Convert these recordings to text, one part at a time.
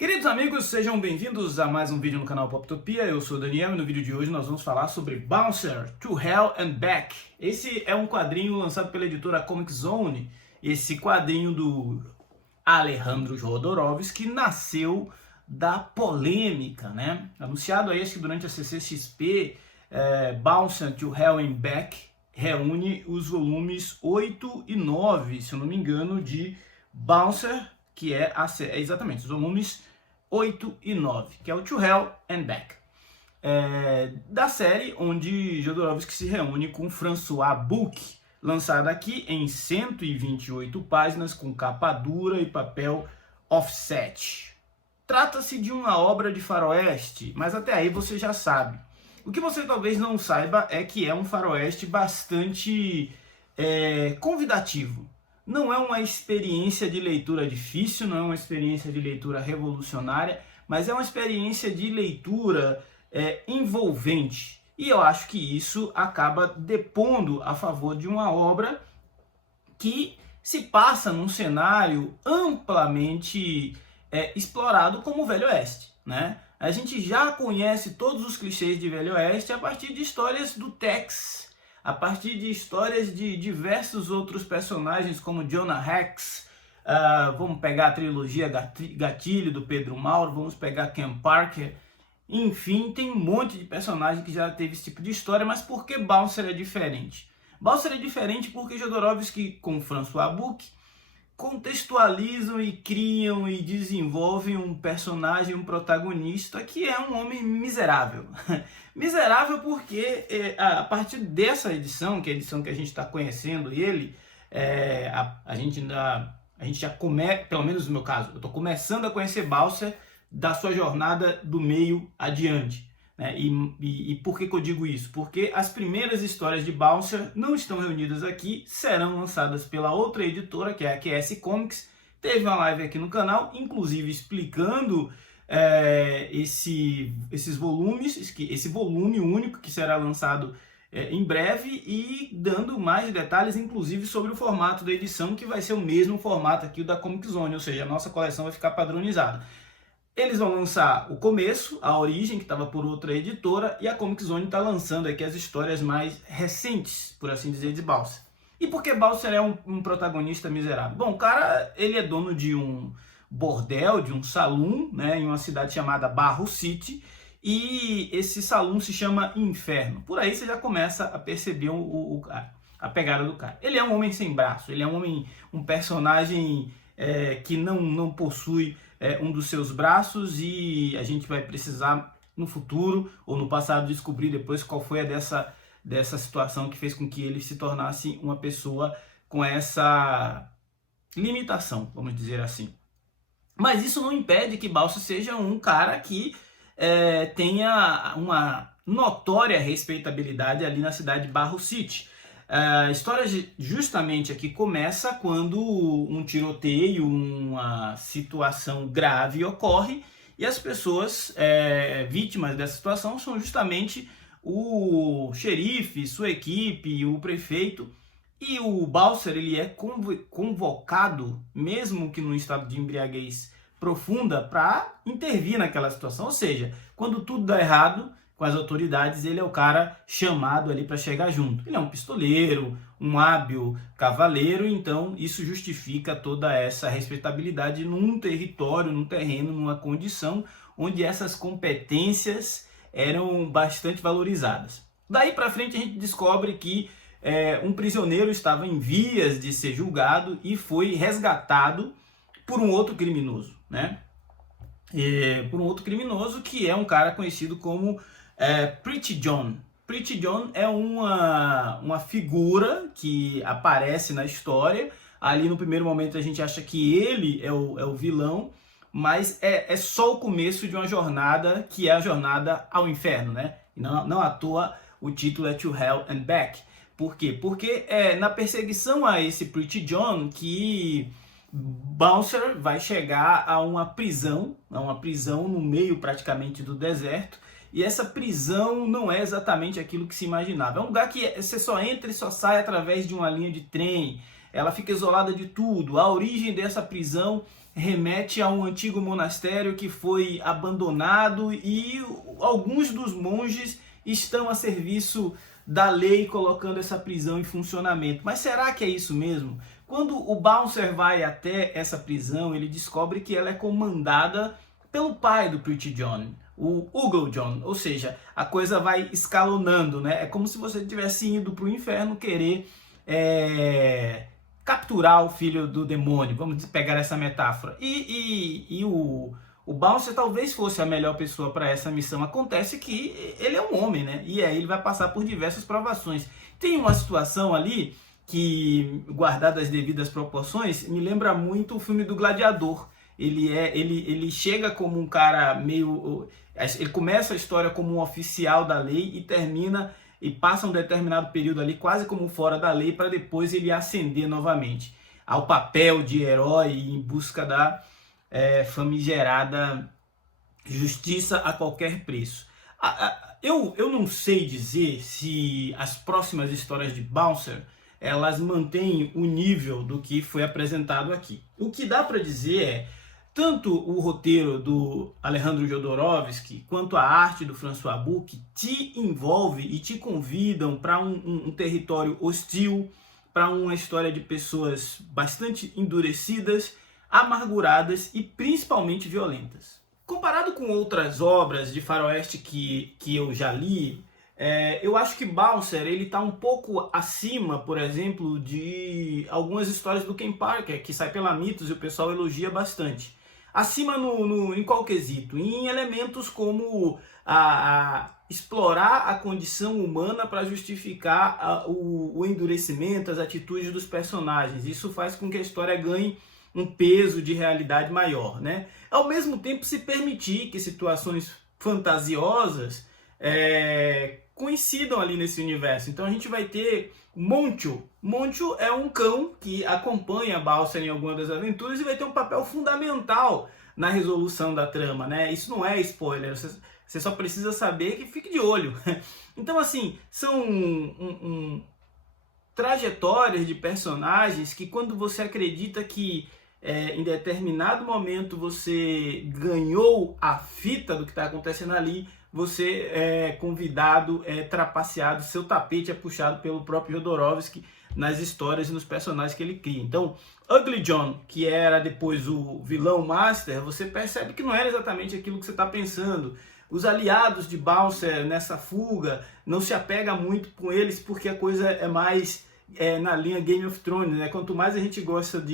Queridos amigos, sejam bem-vindos a mais um vídeo no canal Poptopia. Eu sou o Daniel e no vídeo de hoje nós vamos falar sobre Bouncer, To Hell and Back. Esse é um quadrinho lançado pela editora Comic Zone. Esse quadrinho do Alejandro Jodorowsky nasceu da polêmica, né? Anunciado aí, acho que durante a CCXP, Bouncer, To Hell and Back reúne os volumes 8 e 9, se eu não me engano, de Bouncer, que é exatamente os volumes 8 e 9, que é o To Hell and Back, da série onde Jodorowsky se reúne com François Bouck, lançada aqui em 128 páginas, com capa dura e papel offset. Trata-se de uma obra de faroeste, mas até aí você já sabe. O que você talvez não saiba é que é um faroeste bastante convidativo. Não é uma experiência de leitura difícil, não é uma experiência de leitura revolucionária, mas é uma experiência de leitura envolvente. E eu acho que isso acaba depondo a favor de uma obra que se passa num cenário amplamente explorado como o Velho Oeste, né? A gente já conhece todos os clichês de Velho Oeste a partir de histórias do Tex, a partir de histórias de diversos outros personagens como Jonah Hex, vamos pegar a trilogia Gatilho do Pedro Mauro, vamos pegar Ken Parker, enfim, tem um monte de personagem que já teve esse tipo de história. Mas por que Bouncer é diferente? Bouncer é diferente porque Jodorowsky com François Bouck contextualizam e criam e desenvolvem um personagem, um protagonista que é um homem miserável. Miserável porque a partir dessa edição, que é a edição que a gente está conhecendo ele, a gente já começa, pelo menos no meu caso, eu estou começando a conhecer Bouncer da sua jornada do meio adiante. E por que eu digo isso? Porque as primeiras histórias de Bouncer não estão reunidas aqui, serão lançadas pela outra editora, que é a QS Comics. Teve uma live aqui no canal, inclusive explicando esses volumes, esse volume único que será lançado em breve, e dando mais detalhes, inclusive sobre o formato da edição, que vai ser o mesmo formato aqui da Comic Zone, ou seja, a nossa coleção vai ficar padronizada. Eles vão lançar o começo, a origem, que estava por outra editora, e a Comic Zone está lançando aqui as histórias mais recentes, por assim dizer, de Bouncer. E por que Bouncer é um protagonista miserável? Bom, o cara, ele é dono de um bordel, de um saloon, né, em uma cidade chamada Barro City, e esse saloon se chama Inferno. Por aí você já começa a perceber a pegada do cara. Ele é um homem sem braço, ele é um personagem que não possui um dos seus braços, e a gente vai precisar no futuro ou no passado descobrir depois qual foi dessa situação que fez com que ele se tornasse uma pessoa com essa limitação, vamos dizer assim. Mas isso não impede que Bouncer seja um cara que tenha uma notória respeitabilidade ali na cidade de Barro City. A história justamente aqui começa quando um tiroteio, uma situação grave ocorre, e as pessoas vítimas dessa situação são justamente o xerife, sua equipe, o prefeito. E o Bouncer, ele é convocado, mesmo que num estado de embriaguez profunda, para intervir naquela situação. Ou seja, quando tudo dá errado com as autoridades, ele é o cara chamado ali para chegar junto. Ele é um pistoleiro, um hábil cavaleiro, então isso justifica toda essa respeitabilidade num território, num terreno, numa condição onde essas competências eram bastante valorizadas. Daí para frente a gente descobre que um prisioneiro estava em vias de ser julgado e foi resgatado por um outro criminoso, né? Por um outro criminoso que é um cara conhecido como Pretty John. Pretty John é uma figura que aparece na história. Ali no primeiro momento a gente acha que ele é o vilão, mas é só o começo de uma jornada, que é a jornada ao inferno, né? E não à toa o título é To Hell and Back. Por quê? Porque é na perseguição a esse Pretty John que Bouncer vai chegar a uma prisão no meio praticamente do deserto, e essa prisão não é exatamente aquilo que se imaginava. É um lugar que você só entra e só sai através de uma linha de trem, ela fica isolada de tudo. A origem dessa prisão remete a um antigo monastério que foi abandonado e alguns dos monges estão a serviço da lei colocando essa prisão em funcionamento. Mas será que é isso mesmo? Quando o Bouncer vai até essa prisão, ele descobre que ela é comandada pelo pai do Pretty John, o Ugly John, ou seja, a coisa vai escalonando, né? É como se você tivesse ido para o inferno querer capturar o filho do demônio, vamos pegar essa metáfora. E o Bouncer talvez fosse a melhor pessoa para essa missão. Acontece que ele é um homem, né? E aí ele vai passar por diversas provações. Tem uma situação ali que, guardada as devidas proporções, me lembra muito o filme do Gladiador. Ele chega como um cara meio... Ele começa a história como um oficial da lei e termina e passa um determinado período ali quase como fora da lei para depois ele ascender novamente ao papel de herói em busca da famigerada justiça a qualquer preço. Eu não sei dizer se as próximas histórias de Bouncer elas mantêm o nível do que foi apresentado aqui. O que dá para dizer é tanto o roteiro do Alejandro Jodorowsky quanto a arte do François Bouque te envolve e te convidam para um território hostil, para uma história de pessoas bastante endurecidas, amarguradas e principalmente violentas. Comparado com outras obras de faroeste que eu já li, eu acho que Bouncer está um pouco acima, por exemplo, de algumas histórias do Ken Parker, que sai pela Mitos e o pessoal elogia bastante. Acima em qual quesito? Em elementos como explorar a condição humana para justificar o endurecimento, as atitudes dos personagens. Isso faz com que a história ganhe um peso de realidade maior, né? Ao mesmo tempo se permitir que situações fantasiosas coincidam ali nesse universo. Então a gente vai ter Moncho. Moncho é um cão que acompanha Bouncer em alguma das aventuras e vai ter um papel fundamental na resolução da trama, né? Isso não é spoiler, você só precisa saber que fique de olho. Então assim, são trajetórias de personagens que quando você acredita que em determinado momento você ganhou a fita do que está acontecendo ali, você é convidado, é trapaceado, seu tapete é puxado pelo próprio Jodorowsky nas histórias e nos personagens que ele cria. Então, Ugly John, que era depois o vilão master, você percebe que não era exatamente aquilo que você está pensando. Os aliados de Bouncer nessa fuga não se apega muito com eles porque a coisa é mais na linha Game of Thrones, né? Quanto mais a gente gosta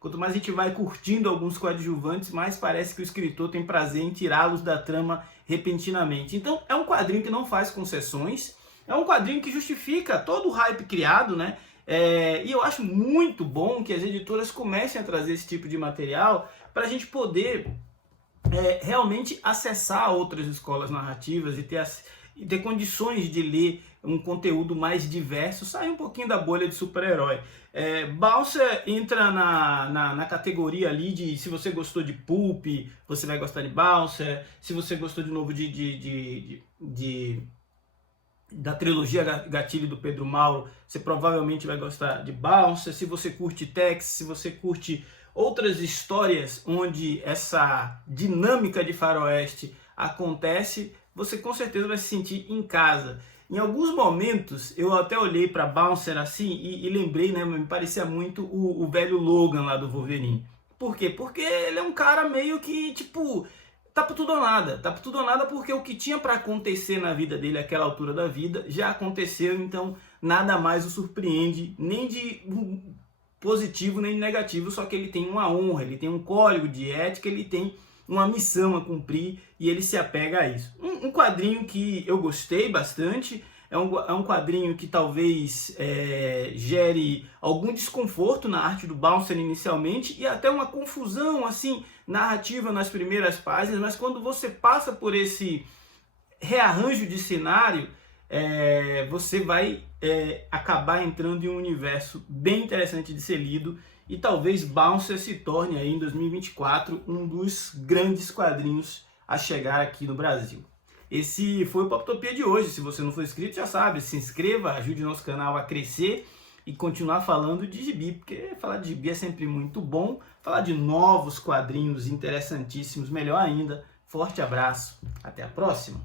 quanto mais a gente vai curtindo alguns coadjuvantes, mais parece que o escritor tem prazer em tirá-los da trama repentinamente. Então é um quadrinho que não faz concessões, é um quadrinho que justifica todo o hype criado, né? E eu acho muito bom que as editoras comecem a trazer esse tipo de material para a gente poder realmente acessar outras escolas narrativas e ter condições de ler um conteúdo mais diverso, sair um pouquinho da bolha de super-herói. Bouncer entra na categoria ali de, se você gostou de Pulp, você vai gostar de Bouncer. Se você gostou de novo da trilogia Gatilho do Pedro Mauro, você provavelmente vai gostar de Bouncer. Se você curte Tex, se você curte outras histórias onde essa dinâmica de faroeste acontece, você com certeza vai se sentir em casa. Em alguns momentos, eu até olhei para Bouncer assim e lembrei, né, me parecia muito o velho Logan lá do Wolverine. Por quê? Porque ele é um cara meio que, tipo, tá por tudo ou nada. Tá por tudo ou nada porque o que tinha para acontecer na vida dele àquela altura da vida já aconteceu, então nada mais o surpreende, nem de positivo nem de negativo, só que ele tem uma honra, ele tem um código de ética, ele tem uma missão a cumprir e ele se apega a isso. Um quadrinho que eu gostei bastante, é um quadrinho que talvez gere algum desconforto na arte do Bouncer inicialmente e até uma confusão assim narrativa nas primeiras páginas, mas quando você passa por esse rearranjo de cenário, você vai acabar entrando em um universo bem interessante de ser lido e talvez Bouncer se torne aí em 2024 um dos grandes quadrinhos a chegar aqui no Brasil. Esse foi o Poptopia de hoje. Se você não for inscrito, já sabe, se inscreva, ajude o nosso canal a crescer e continuar falando de gibi, porque falar de gibi é sempre muito bom, falar de novos quadrinhos interessantíssimos, melhor ainda. Forte abraço, até a próxima!